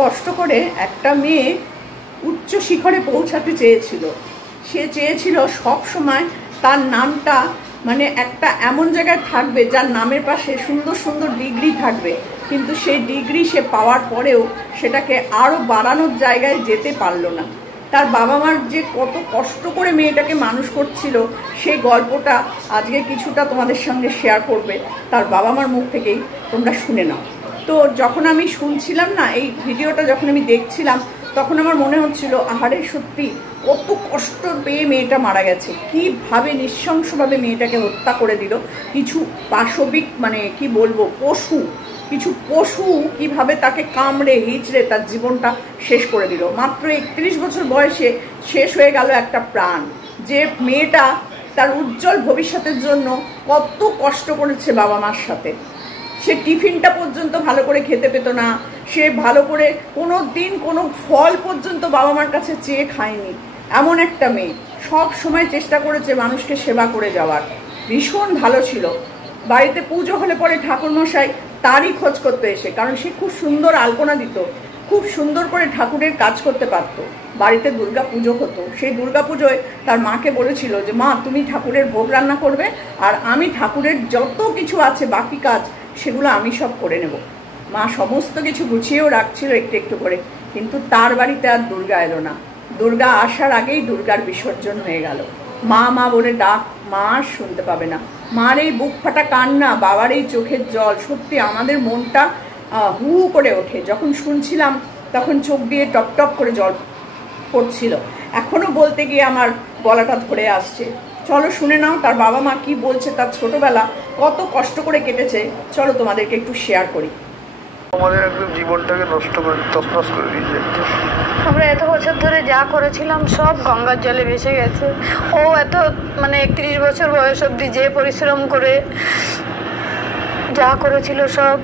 কষ্ট করে একটা মেয়ে উচ্চ শিখরে পৌঁছাতে চেয়েছিল। সে চেয়েছিল সব সময় তার নামটা মানে একটা এমন জায়গায় থাকবে যার নামের পাশে সুন্দর সুন্দর ডিগ্রি থাকবে, কিন্তু সেই ডিগ্রি সে পাওয়ার পরেও সেটাকে আরও বাড়ানোর জায়গায় যেতে পারলো না। তার বাবা মার যে কত কষ্ট করে মেয়েটাকে মানুষ করছিল সেই গল্পটা আজকে কিছুটা তোমাদের সঙ্গে শেয়ার করবে, তার বাবা মার মুখ থেকেই তোমরা শুনে নাও। তো যখন আমি শুনছিলাম না, এই ভিডিওটা যখন আমি দেখছিলাম, তখন আমার মনে হচ্ছিল আহারে সত্যি কত কষ্ট পেয়ে মেয়েটা মারা গেছে, কীভাবে নৃশংসভাবে মেয়েটাকে হত্যা করে দিল। কিছু পাশবিক মানে কি বলবো কিছু পশু কিভাবে তাকে কামড়ে হিচড়ে তার জীবনটা শেষ করে দিল। মাত্র 31 বছর বয়সে শেষ হয়ে গেল একটা প্রাণ। যে মেয়েটা তার উজ্জ্বল ভবিষ্যতের জন্য কত কষ্ট করেছে বাবা মার সাথে। সে টিফিনটা পর্যন্ত ভালো করে খেতে পেত না, সে ভালো করে কোনো দিন কোনো ফল পর্যন্ত বাবা মার কাছে চেয়ে খায়নি। এমন একটা মেয়ে সব সময় চেষ্টা করেছে মানুষকে সেবা করে যাওয়ার। ভীষণ ভালো ছিল। বাড়িতে পুজো হলে পরে ঠাকুরমশাই তারই খোঁজ করতে এসে, কারণ সে খুব সুন্দর আলপনা দিত, খুব সুন্দর করে ঠাকুরের কাজ করতে পারতো। বাড়িতে দুর্গা পুজো হতো, সেই দুর্গা পুজোয় তার মাকে বলেছিল যে মা তুমি ঠাকুরের ভোগ রান্না করবে আর আমি ঠাকুরের যত কিছু আছে বাকি কাজ সেগুলো আমি সব করে নেব। মা সমস্ত কিছু গুছিয়েও রাখছিল একটু একটু করে, কিন্তু তার বাড়িতে আর দুর্গা এলো না। দুর্গা আসার আগেই দুর্গার বিসর্জন হয়ে গেল। মা মা বলে ডাক, মা আর শুনতে পাবে না। মার এই বুক ফাটা কান্না, বাবার এই চোখের জল, সত্যি আমাদের মনটা হু হু করে ওঠে। যখন শুনছিলাম তখন চোখ দিয়ে টপ টপ করে জল পড়ছিল। এখনো বলতে গিয়ে আমার গলাটা ধরে আসছে। চলো শুনে নাও তার বাবা মা কি বলছে, তার ছোটবেলা কত কষ্ট করে কেটেছে। চলো তোমাদেরকে একটু শেয়ার করি। আমাদের একদম জীবনটাকে নষ্ট করে তছনছ করে দিয়েছে। আমরা এত বছর ধরে যা করেছিলাম সব গঙ্গার জলে ভেসে গেছে। ও এত মানে 31 বছর বয়স অবধি যে পরিশ্রম করে যা করেছিল সব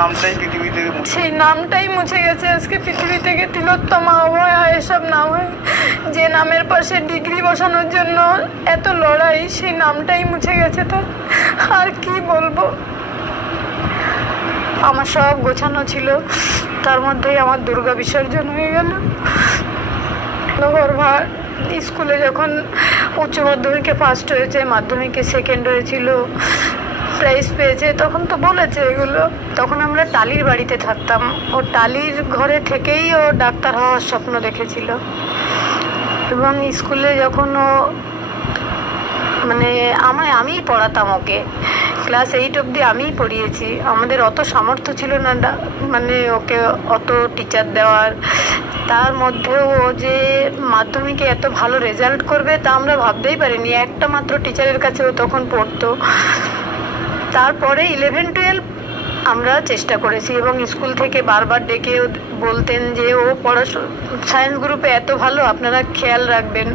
নামটাই পৃথিবী থেকে সেই নামটাই মুছে গেছে আজকে পৃথিবী থেকে। তিলোত্তমা অভয়া এসব নাম হয়, যে নামের পাশে ডিগ্রি বসানোর জন্য এত লড়াই, সেই নামটাই মুছে গেছে। তার আর কি বলবো, আমার সব গোছানো ছিল, তার মধ্যেই আমার দুর্গা বিসর্জন হয়ে গেল। গর্ভার স্কুলে যখন উচ্চ মাধ্যমিকে ফার্স্ট হয়েছে, মাধ্যমিকে সেকেন্ড হয়েছিল, প্রাইজ পেয়েছে, তখন তো বলেছে এগুলো। তখন আমরা টালির বাড়িতে থাকতাম। ও টালির ঘরে থেকেই ও ডাক্তার হওয়ার স্বপ্ন দেখেছিল। এবং স্কুলে যখন ও মানে আমিই পড়াতাম ওকে, ক্লাস 8 অবধি আমিই পড়িয়েছি। আমাদের অত সামর্থ্য ছিল না মানে ওকে অত টিচার দেওয়ার। তার মধ্যেও ও যে মাধ্যমিকে এত ভালো রেজাল্ট করবে তা আমরা ভাবতেই পারিনি। একটা মাত্র টিচারের কাছে ও তখন পড়তো। তারপরে 11-12 আমরা চেষ্টা করেছি এবং স্কুল থেকে বারবার ডেকে বলতেন যে ও সায়েন্স গ্রুপে এত ভালো, আপনারা খেয়াল রাখবেন।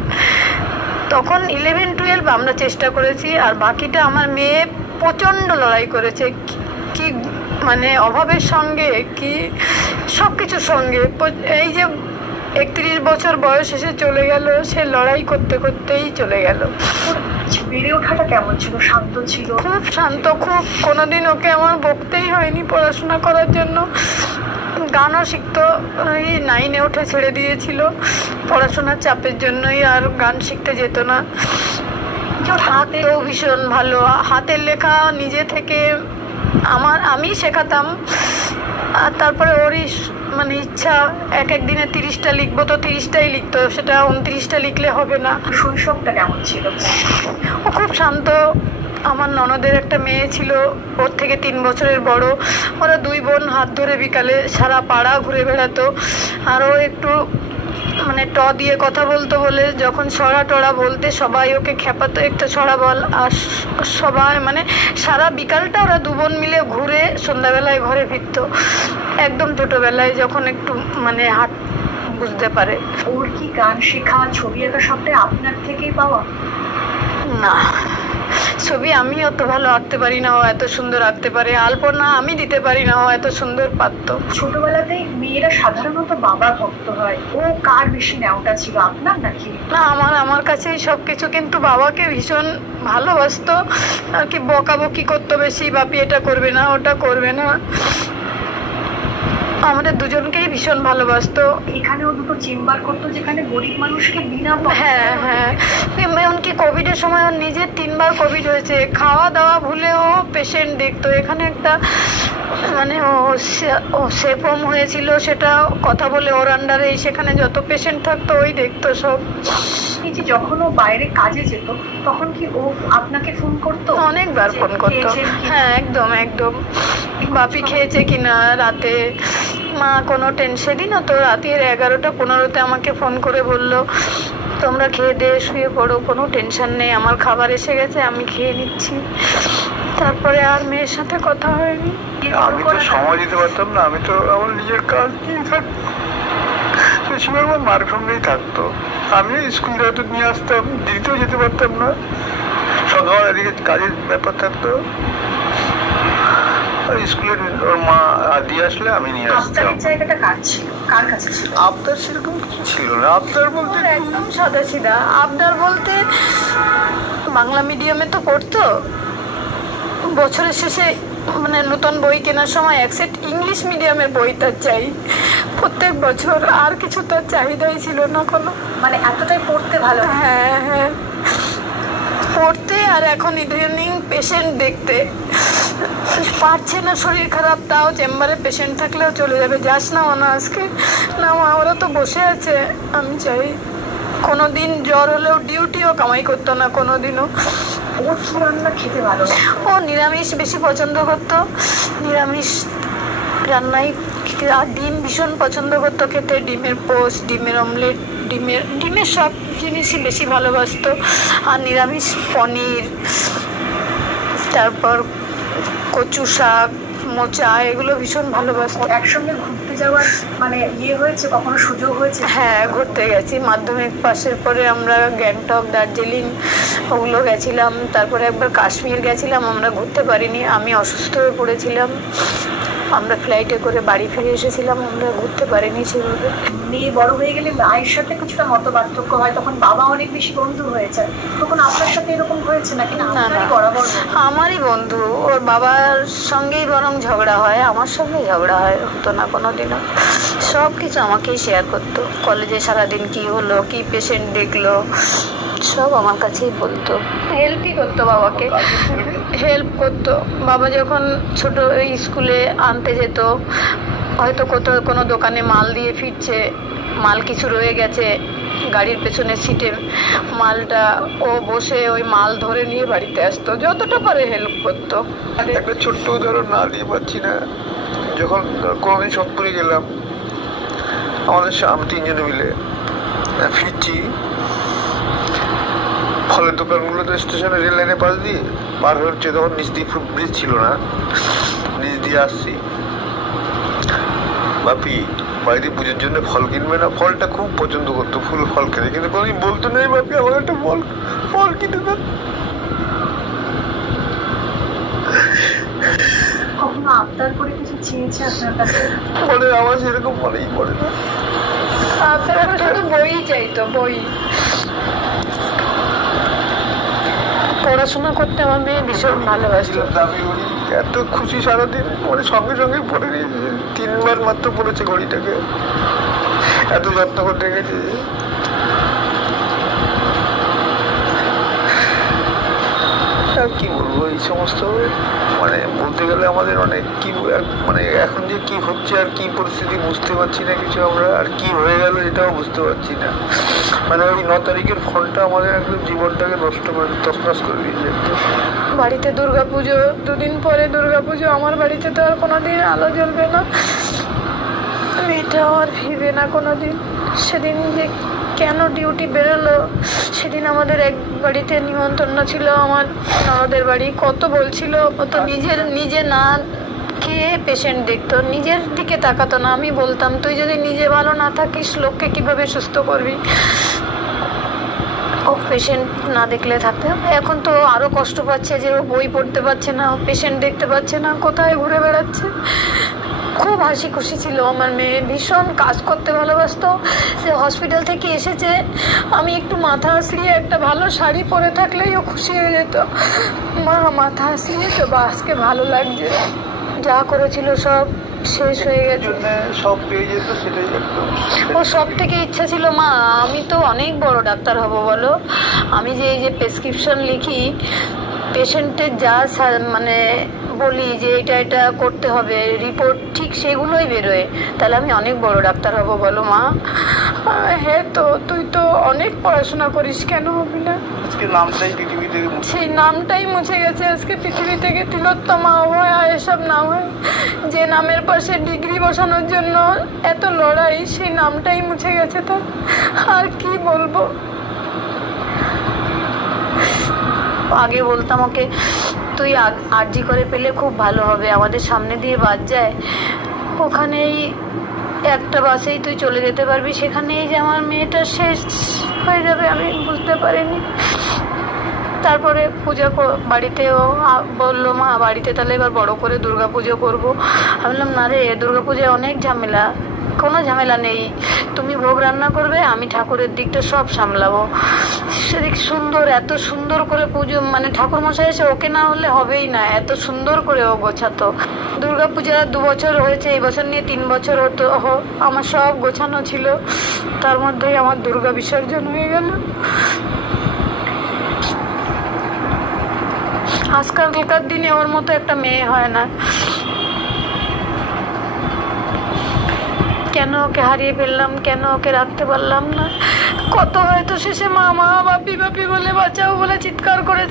তখন 11-12 আমরা চেষ্টা করেছি। আর বাকিটা আমার মেয়ে প্রচণ্ড লড়াই করেছে, কি মানে অভাবের সঙ্গে কি সব কিছুর সঙ্গে। এই যে 31 বছর বয়স এসে চলে গেল, সে লড়াই করতে করতেই চলে গেল। বেড়ে ওঠাটা কেমন ছিল? শান্ত ছিল? খুব শান্ত, খুব। কোনোদিন ওকে আমার বকতেই হয়নি পড়াশোনা করার জন্য। গানও শিখতো, এই 9-এ উঠে ছেড়ে দিয়েছিল পড়াশোনার চাপের জন্যই, আর গান শিখতে যেত না। হাতেও ভীষণ ভালো, হাতের লেখা নিজে থেকে আমি শেখাতাম। আর তারপরে ওরই মানে ইচ্ছা, এক দিনে 30টা লিখবো তো 30টাই লিখতো, সেটা 29টা লিখলে হবে না। শৈশবটা কেমন ছিল? ও খুব শান্ত। আমার ননদের একটা মেয়ে ছিল, ওর থেকে 3 বছরের বড়। ওরা 2 বোন হাত ধরে বিকালে সারা পাড়া ঘুরে বেড়াতো। আরও একটু মানে দিয়ে কথা বলতো বলে যখন ছড়া টড়া বলতে সবাই ওকে খেপাতো, একটা ছড়া বল। আর সবাই মানে সারা বিকালটা ওরা 2 বোন মিলে ঘুরে সন্ধ্যাবেলায় ঘরে ফিরতো। একদম ছোটোবেলায় যখন একটু মানে হাত বুঝতে পারে। ওর কি গান শেখা, ছবি আঁকা সবটাই আপনার থেকেই পাওয়া? না, ছবি আমি অত ভালো আঁকতে পারি না, ও এত সুন্দর আঁকতে পারে। আলপনা আমি দিতে পারি না, ও এত সুন্দর পারতো। ছোটবেলাতেই মেয়েরা সাধারণত বাবা ভক্ত হয়, ও কার বেশি নেওয়াটা ছিল, আপনার নাকি? না, আমার কাছেই সব কিছু। কিন্তু বাবাকে ভীষণ ভালোবাসতো আর কি, বকাবকি করতো বেশি, বাপি এটা করবে না ওটা করবে না। আমাদের দুজনকেই ভীষণ ভালোবাসতো। এখানেও দুটো চেম্বার করতো যেখানে গরিব মানুষকে বিনা হ্যাঁ হ্যাঁ, এমনকি কোভিডের সময় ওর নিজের 3বার কোভিড হয়েছে, খাওয়া দাওয়া ভুলেও পেশেন্ট দেখতো। এখানে একটা মানে ও সেফ হোম হয়েছিল, সেটা কথা বলে ওর আন্ডারে সেখানে যত পেশেন্ট থাকতো ওই দেখতো সব। এই যে যখন ও বাইরে কাজে যেত তখন কি ও আপনাকে ফোন করতো? অনেকবার ফোন করতো। হ্যাঁ একদম একদম, বাপি খেয়েছে কিনা রাতে, মা কোনো টেনশনই তো রাতের 11টা 15-তে আমাকে ফোন করে বললো তোমরা খেয়ে দিয়ে শুয়ে পড়ো, কোনো টেনশন নেই, আমার খাবার এসে গেছে, আমি খেয়ে নিচ্ছি। তারপরে আর মেয়ের সাথে কথা হয়নি। আমি তো সময় দিতে পারতাম না, আমি তো আমার নিজের কাজ নিয়ে থাকতাম, বেশিরভাগ আমার মার সঙ্গেই থাকতো। আমি স্কুলে হয়তো নিয়ে আসতাম, দিতেও যেতে পারতাম না, সকাল এদিকে কাজের ব্যাপার থাকতো। স্কুলের ওর মা দিয়ে আসলে আমি নিয়ে আসতাম। জায়গাটা কার ছিল, কার কাছে ছিল? আবদার সেরকম কিছু ছিল না। আবদার বলতে একদম সাদা সিধা আবদার বলতে, বাংলা মিডিয়ামে তো পড়তো, বছরের শেষে মানে নতুন বই কেনার সময় এক সেট ইংলিশ মিডিয়ামের বই তার চাই প্রত্যেক বছর, আর কিছু তার চাহিদাই ছিল না কোনো। মানে এতটাই পড়তে ভালো? হ্যাঁ হ্যাঁ, পড়তে আর এখন ইদানিং পেশেন্ট দেখতে পারছে না, শরীর খারাপ, তাও চেম্বারে পেশেন্ট থাকলেও চলে যাবে, যাস না না আজকে না, ওরা তো বসে আছে। আমি চাই কোনোদিন জ্বর হলেও ডিউটিও কামাই করতো না কোনোদিনও। ওর কি রান্না খেতে ভালো? ও নিরামিষ বেশি পছন্দ করতো, নিরামিষ রান্নাই, আর ডিম ভীষণ পছন্দ করতো খেতে, ডিমের পোস্ট, ডিমের অমলেট, ডিমের সব জিনিসই বেশি ভালোবাসতো। আর নিরামিষ পনির, তারপর কচু শাক, মোচা, এগুলো ভীষণ ভালোবাসতো। একসঙ্গে ঘুরতে যাওয়ার মানে হয়েছে, কখনো সুযোগ হয়েছে? হ্যাঁ ঘুরতে গেছি, মাধ্যমিক পাশের পরে আমরা গ্যাংটক, দার্জিলিং ওগুলো গেছিলাম। তারপরে একবার কাশ্মীর গেছিলাম, আমরা ঘুরতে পারিনি, আমি অসুস্থ হয়ে পড়েছিলাম, আমরা ফ্লাইটে করে বাড়ি ফিরে এসেছিলাম, আমরা ঘুরতে পারিনি সেভাবে। মেয়ে বড় হয়ে গেলে মায়ের সাথে কিছুটা মত পার্থক্য হয়, তখন বাবা অনেক বেশি বন্ধু হয়ে যায়, তখন আপনার সাথে এরকম হয়েছে নাকি? না বরাবর আমারই বন্ধু, ওর বাবার সঙ্গেই বরং ঝগড়া হয়, আমার সঙ্গে ঝগড়া হতো না কোনোদিনও। সব কিছু আমাকেই শেয়ার করতো, কলেজে সারাদিন কি হলো, কি পেশেন্ট দেখলো, সব আমার কাছেই বলতো, হেল্পই করতো, বাবাকে হেল্প করতো। বাবা যখন ছোট স্কুলে আনতে যেত, হয়তো কোনো দোকানে মাল দিয়ে ফিরছে, মাল কিছু রয়ে গেছে গাড়ির পেছনে সিটে, মালটা ও বসে ওই মাল ধরে নিয়ে বাড়িতে আসতো, যতটা পারে হেল্প করতো। একটা ছোট্ট উদাহরণ না দিয়ে পাচ্ছি না, যখন কোনোদিন সোদপুরে গেলাম, আমাদের আমরা 3 জনে মিলে ফিরছি, ফলের দোকানগুলো তো স্টেশনে রেল লাইনের পাশ দিয়ে পার হচ্ছে, তখন নিচ দিয়ে ব্রিজ ছিল না, নিচ দিয়ে আসছি, বাপি বাড়িতে পুজোর জন্য ফল কিনবে না, ফলটা খুব পছন্দ করতো, ফল খেতে, কিন্তু কোনোদিন বলতো নেই বাপি আমার একটা ফল কিনে দেন। কখনো আবদার করে কিছু চেয়েছে আপনার কাছে? বলে আমার সেরকম মনেই পড়ে না। শুধু বই চাইতো, বই। পড়াশোনা করতে আমার মেয়ে ভীষণ ভালোবাসতো। দামি ঘড়ি, এত খুশি সারাদিন, মানে সঙ্গে সঙ্গে পরে নিয়েছে, 3বার মাত্র পড়েছে ঘড়িটাকে, এত যত্ন করতে গেছে। আর কি বলবো, এই সমস্ত মানে বলতে গেলে আমাদের অনেক কি মানে এখন যে কি হচ্ছে আর কি পরিস্থিতি বুঝতে পারছি না কিছু, আমরা আর কি হয়ে গেল এটাও বুঝতে পারছি না। মানে ওই 9 তারিখের ফোনটা আমাদের একদম জীবনটাকে নষ্ট করে তছনছ করে দিয়েছে। বাড়িতে দুর্গাপুজো, 2 দিন পরে দুর্গাপুজো, আমার বাড়িতে তো আর কোনোদিন আলো জ্বলবে না, এটাও আর ফিরবে না কোনোদিন। সেদিন যে কেন ডিউটি বেরোলো, সেদিন আমাদের এক বাড়িতে নিমন্ত্রণ ছিল, আমার ননদের বাড়ি, কত বলছিল, ও তো নিজে না খেয়ে পেশেন্ট দেখতো, নিজের দিকে তাকাতো না। আমি বলতাম তুই যদি নিজে ভালো না থাকিস লোককে কিভাবে সুস্থ করবি, ও পেশেন্ট না দেখলে থাকতে হবে। এখন তো আরো কষ্ট পাচ্ছে যে ও বই পড়তে পারছে না, ও পেশেন্ট দেখতে পাচ্ছে না, কোথায় ঘুরে বেড়াচ্ছে। খুব হাসি খুশি ছিল আমার মেয়ে, ভীষণ কাজ করতে ভালোবাসতো। যে হসপিটাল থেকে এসেছে, আমি একটু মাথা আঁচড়িয়ে একটা ভালো শাড়ি পরে থাকলেই ও খুশি হয়ে যেত, মা মাথা আঁচড়িয়ে তো বা আজকে ভালো লাগছে। যা করেছিল সব শেষ হয়ে গেছে। জন্য সব পেয়ে যেত, সেটাই একদম। ও সব থেকে ইচ্ছা ছিল মা আমি তো অনেক বড় ডাক্তার হব বলো, আমি যে এই যে প্রেসক্রিপশন লিখি পেশেন্টের যা মানে বলি যে এটা এটা করতে হবে রিপোর্ট ঠিক সেগুলোই বেরোয়, তাহলে আমি অনেক বড় ডাক্তার হব বলো মা। হ্যাঁ তো তুই তো অনেক পড়াশোনা করিস, কেন হবি না? আজকে নামটাই পৃথিবী থেকে সেই নামটাই মুছে গেছে আজকে পৃথিবী থেকে, তিলোত্তমা হয় এসব না হয়, যে নামের পাশে ডিগ্রি বসানোর জন্য এত লড়াই সেই নামটাই মুছে গেছে। তো আর কি বলবো, আগে বলতাম ওকে তুই আরজি করে পেলে খুব ভালো হবে, আমাদের সামনে দিয়ে বাস যায়, ওখানেই একটা বাসেই তুই চলে যেতে পারবি, সেখানেই যে আমার মেয়েটা শেষ হয়ে যাবে আমি বুঝতে পারিনি। তারপরে পূজা বাড়িতেও বললো মা বাড়িতে তাহলে এবার বড় করে দুর্গাপুজো করবো। আমি বললাম না রে, দুর্গাপূজায় অনেক ঝামেলা, কোনো ঝামেলা নেই, তুমি ভোগ রান্না করবে আমি ঠাকুরের দিকটা সব সামলাবো। সেদিক সুন্দর, এত সুন্দর করে পুজো, মানে ঠাকুর মশাই এসে ওকে না হলে হবেই না, এত সুন্দর করে ও গোছাতো। দুর্গাপূজা 2 বছর হয়েছে, এই বছর নিয়ে 3 বছর হতো, আমার সব গোছানো ছিল, তার মধ্যেই আমার দুর্গা বিসর্জন হয়ে গেল। আজকালকার দিনে ওর মতো একটা মেয়ে হয় না, কেন ওকে হারিয়ে ফেললাম, কেন ওকে রাখতে পারলাম না। কত হয়তো শেষে মা মা বাপি বাপি বলে বাঁচাও বলে চিৎকার করে